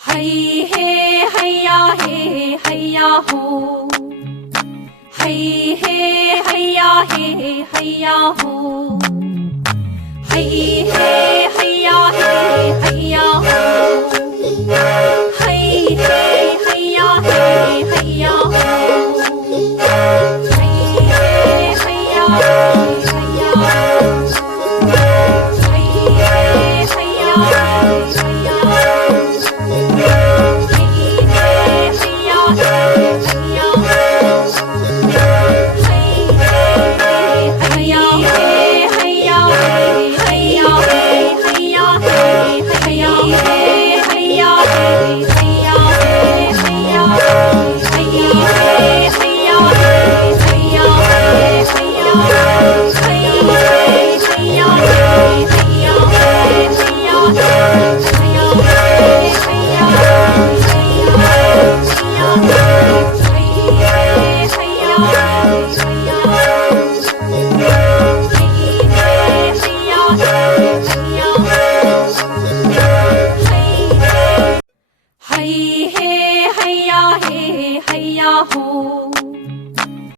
Hey hey hey ya ho. Hey hey hey ya ho. Hey hey hey ya ho. Hey hey hey ya ho. Hey hey hey ya Hey hey hey ya ho.